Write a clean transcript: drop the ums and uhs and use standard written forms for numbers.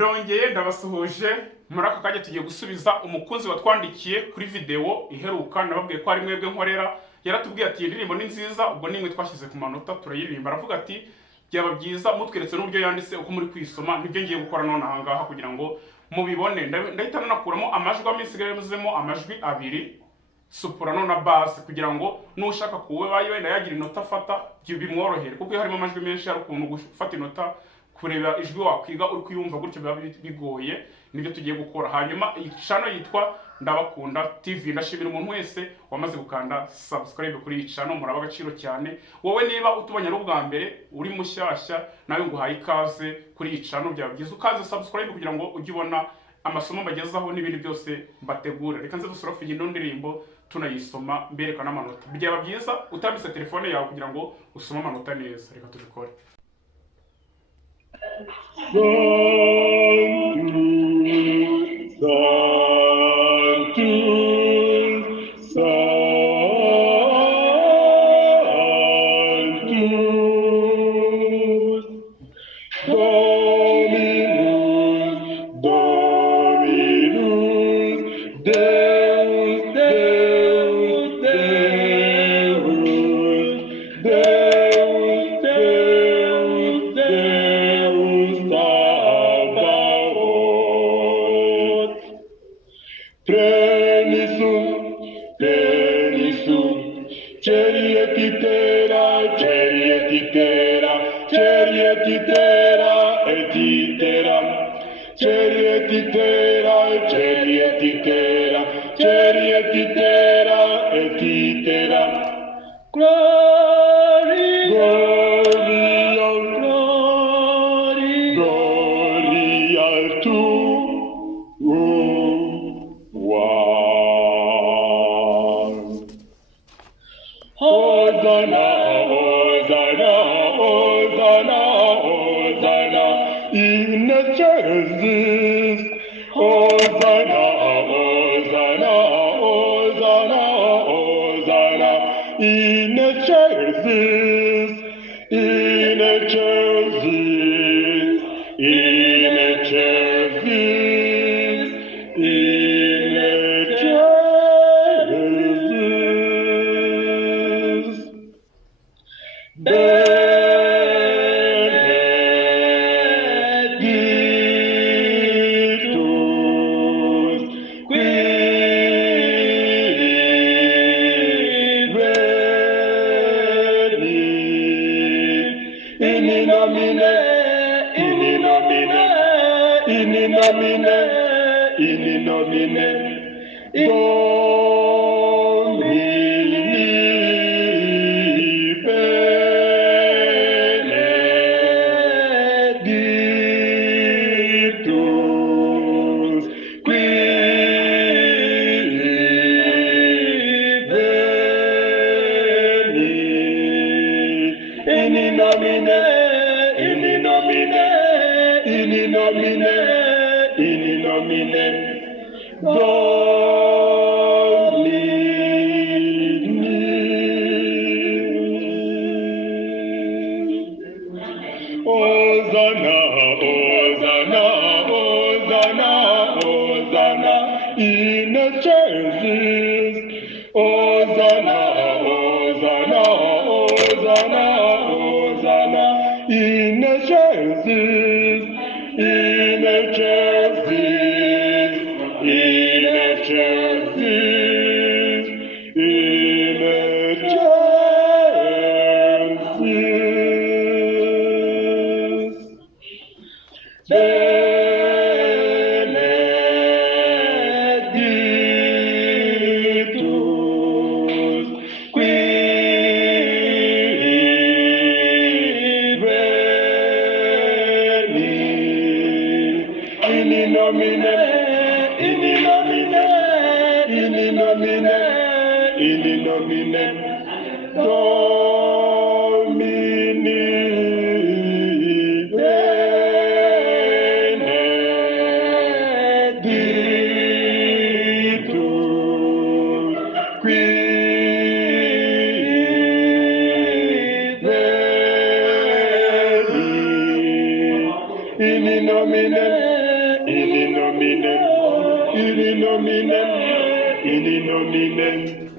Ndongeye ndabasuhuje muri aka kanya tugiye gusubiza umukunzi watwandikiye kuri video iheruka. Nababwiye ko ari mwebwe nkorera, yaratubwiye ati indirimbo ni nziza, ubwo nimwe twashyize ku manota turayiririmba. Aravuga ati byaba byiza mutweretse n'uburyo yanditse uko muri kwisoma. Nibyo ngiye gukora none aha ngaha kugira ngo mubibone. Ndahita nakuramo amajwi amisigaremo amajwi abiri, soprano na bass, kugira ngo nushaka kuwe wenda yagira inota afata bimworohere, kuko harimo amajwi menshi hari ukuntu gufata inota kureba ijwi wakwiga uri kuyumva gutyo biba bigoye. Nibyo tugiye gukora. Hanyuma iyi channel yitwa Ndabakunda TV. Ndashimira umuntu wese wamaze gukanda subscribe kuri iyi channel, muraba agaciro cyane. Wowe niba utubonye ari ubwa mbere uri mushyashya, nawe nguhaye ikaze kuri iyi channel. Byaba byiza ukaze subscribe kugira ngo ujye ubona amasomo bagezaho n'ibindi byose mbategura. Reka nze dusorofe ino ndirimbo tunayisoma mbereka n'amanota. Byaba byiza utambitse telefone yawe kugira ngo usome amanota neza. Reka tubikore. in nominem, ili nominem, ili nominem, ili nominem,